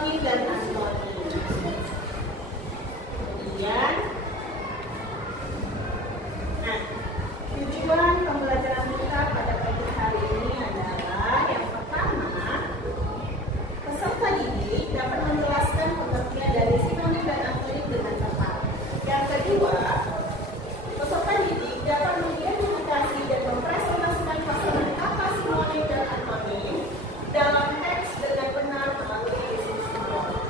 sinonim dan antonim. Kemudian, tujuan pembelajaran kita pada pagi hari ini adalah yang pertama, peserta didik dapat menjelaskan pengertian dari sinonim dan antonim dengan tepat. Yang kedua, peserta didik dapat mengidentifikasi dan mempresentasikan pasangan kata sinonim dan antonim dalam teks dengan benar melalui isi simbol.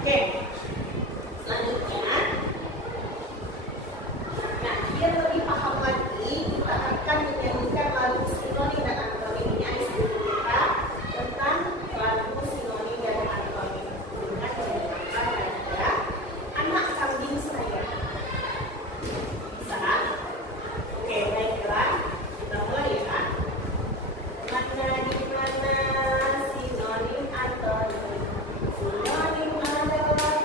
Oke, selanjutnya, nah biar lebih paham lagi, kita akan menyanyikan lagu sinonim dan antonim. Ini ada guru kita tentang lagu sinonim dan antonim dengan menggunakan ada anak kambing saya. Bisa? Oke, baiklah, kita mulai ya. Mana di mana sinonim antonim? Sinonim adalah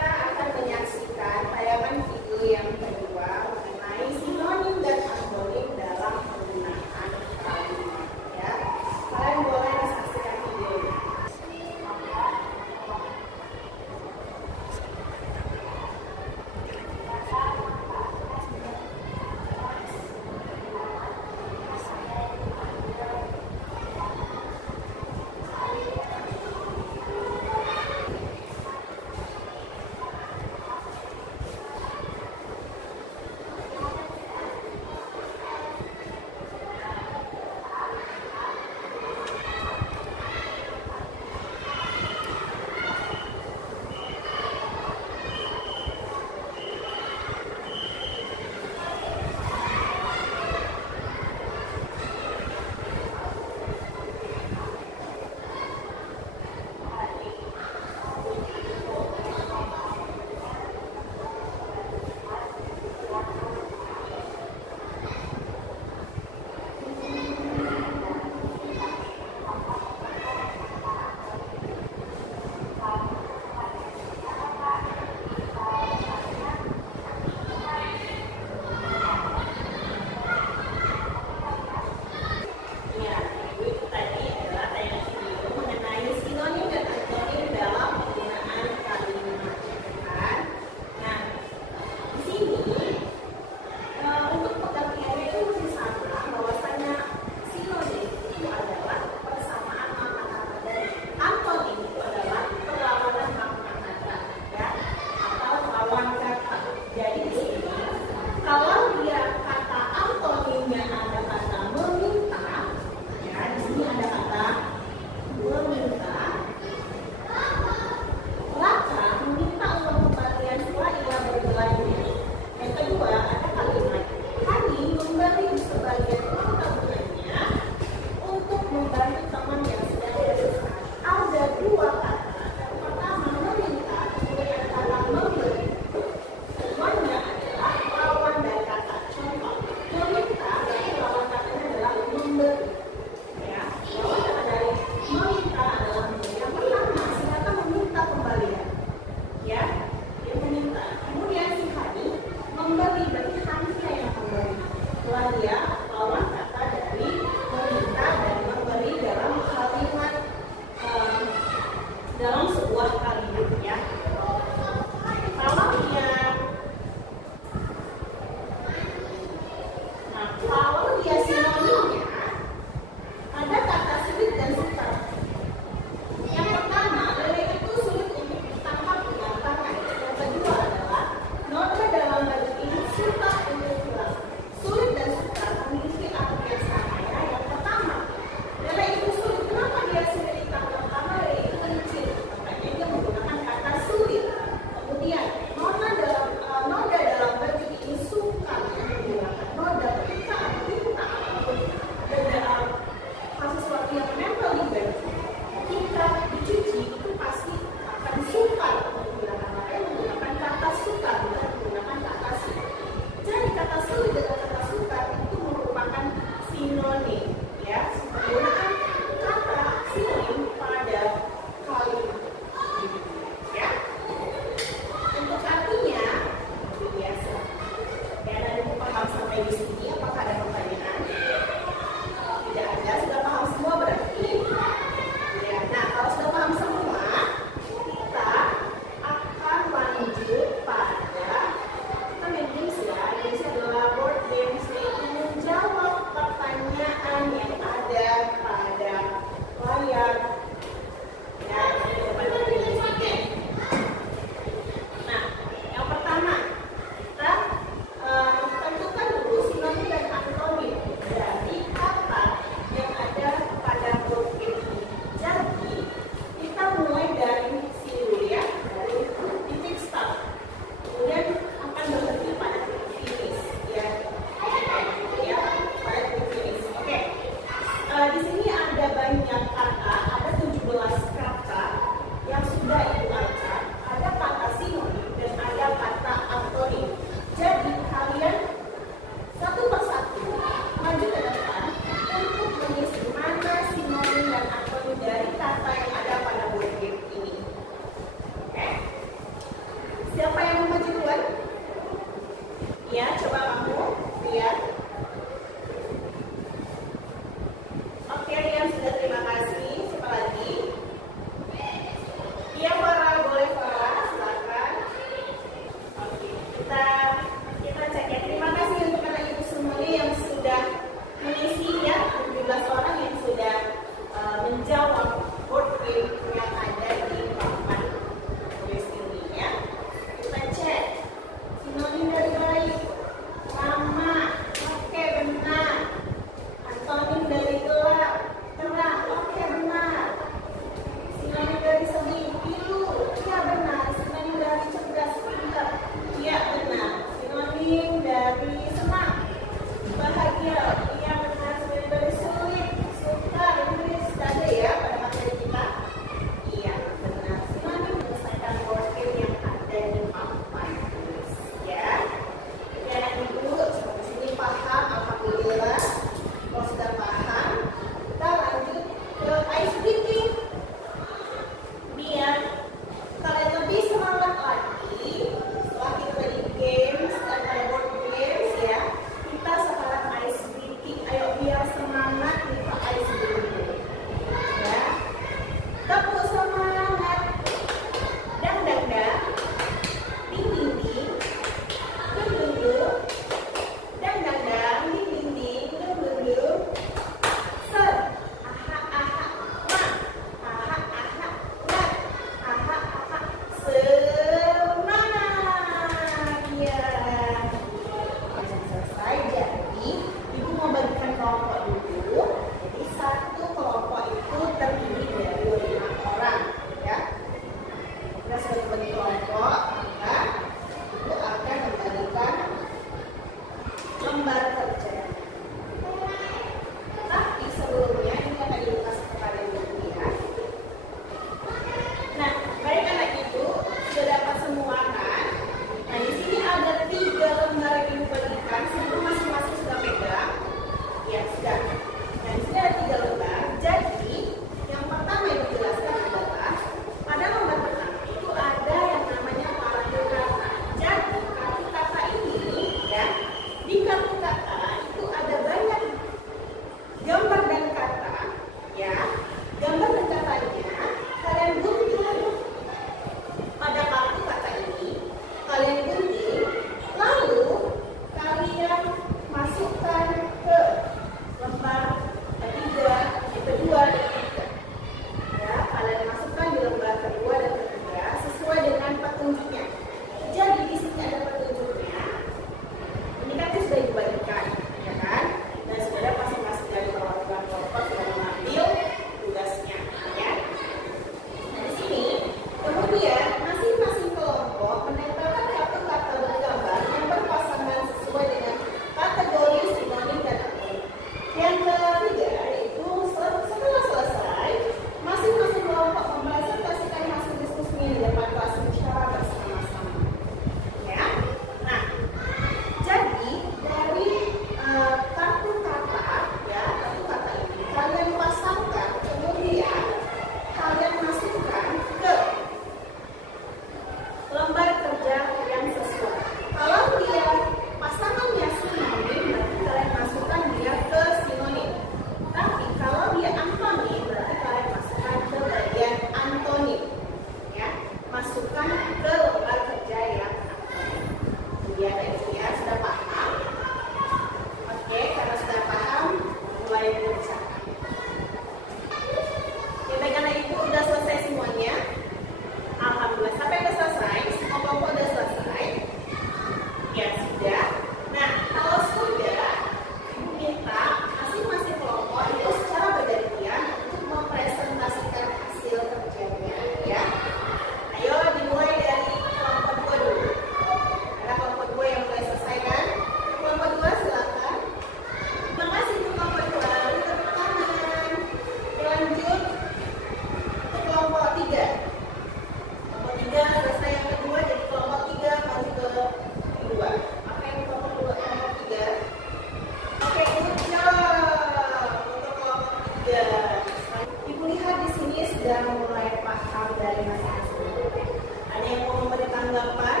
sudah mulai paham dari masing-masing? Ada yang mau memberi tanggapan?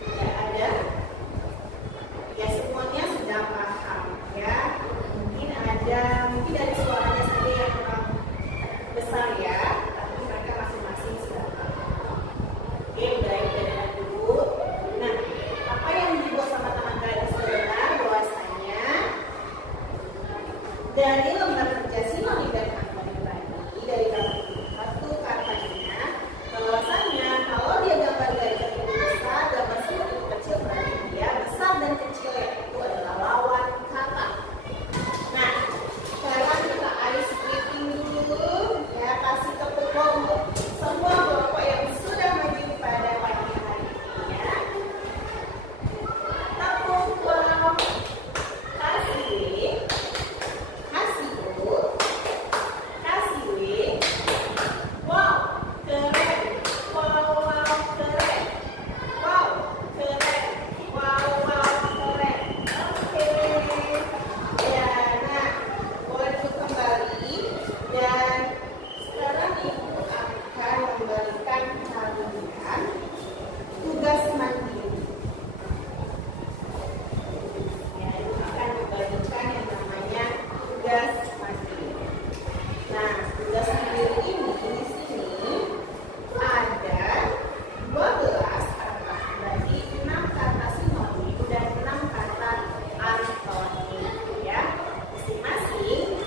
Tidak ada? Ya, semuanya sudah paham ya. Mungkin dari suaranya saja yang kurang besar ya, tapi mereka masing-masing sudah paham. Oke, udah dulu. Nah, apa yang dibuat sama teman kalian sebentar bahwasanya dari lembar kerja sinoni dan antoni tadi dari satu katanya bahwasanya kalau dia gambar garis itu besar, gambar sudut itu kecil, berarti dia besar dan kecil itu adalah lawan kata. Nah, sekarang kita ice breathing dulu ya, kasih tepuk untuk semua kelompok yang sudah maju pada pagi hari ini ya. Tepuk wow, kasih wow, keren, wow, wow, keren, wow, keren, wow, wow, keren. Oke ya, nah boleh duduk kembali dan sekarang ibu akan memberikan kalian tugas mandiri ya, ibu akan membagikan yang namanya tugas mandiri. Nah, tugas mandiri ini di sini ada 12 kata, berarti 6 kata sinonim dan 6 kata antonim ya. Masing-masing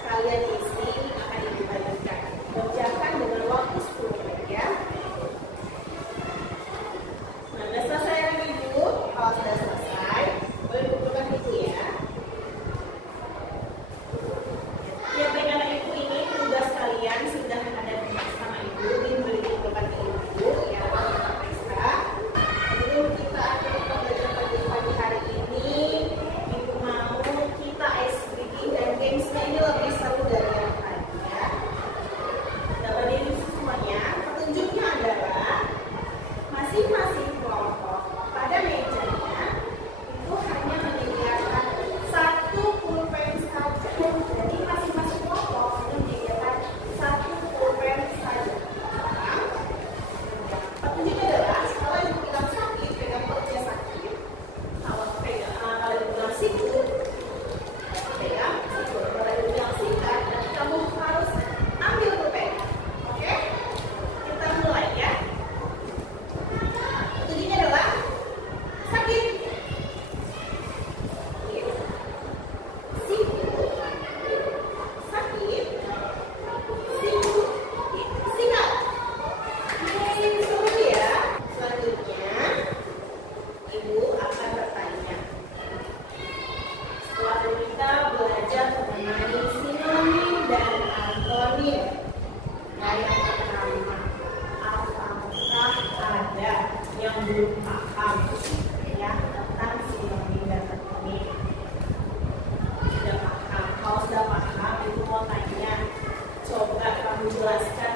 kalian isi akan dibagikan. Kerjakan dengan waktu 10 menit ya. Nah, sudah selesai kan ibu? Kalau sudah selesai, boleh dudukkan ibu ya. Ya, baik anak ibu, ini tugas kalian sudah ada bersama ibu, diberi dikumpulkan ke ibu ya, kita periksa. Sebelum kita akan belajar pagi hari ini, ibu mau kita ice breathing dan gamesnya ini lebih seru dari yang tadi ya. Kita berdiri semuanya. Petunjuknya adalah masing-masing kelompok pada mejanya itu hanya menyediakan satu pulpen saja. Jadi masing-masing kelompok hanya menyediakan satu pulpen saja. Paham? Petunjuknya adalah kalau ibu bilang sakit, pegang perutnya sakit. Kalau ibu bilang sikut, pegang sikut. Kalau ibu bilang sikat, nanti kamu harus ambil pulpen. Oke? Kita mulai ya. Petunjuknya adalah sakit. Sikut, sakit, sikut, sikat. Ini seru ya. Selanjutnya, ibu akan bertanya. Setelah kita belajar mengenai sinonim dan antonim. Nah, yang pertama, apakah ada yang belum paham ya tentang sinonim dan antonim? Sudah paham? Kalau sudah paham, ibu mau tanya, coba kamu jelaskan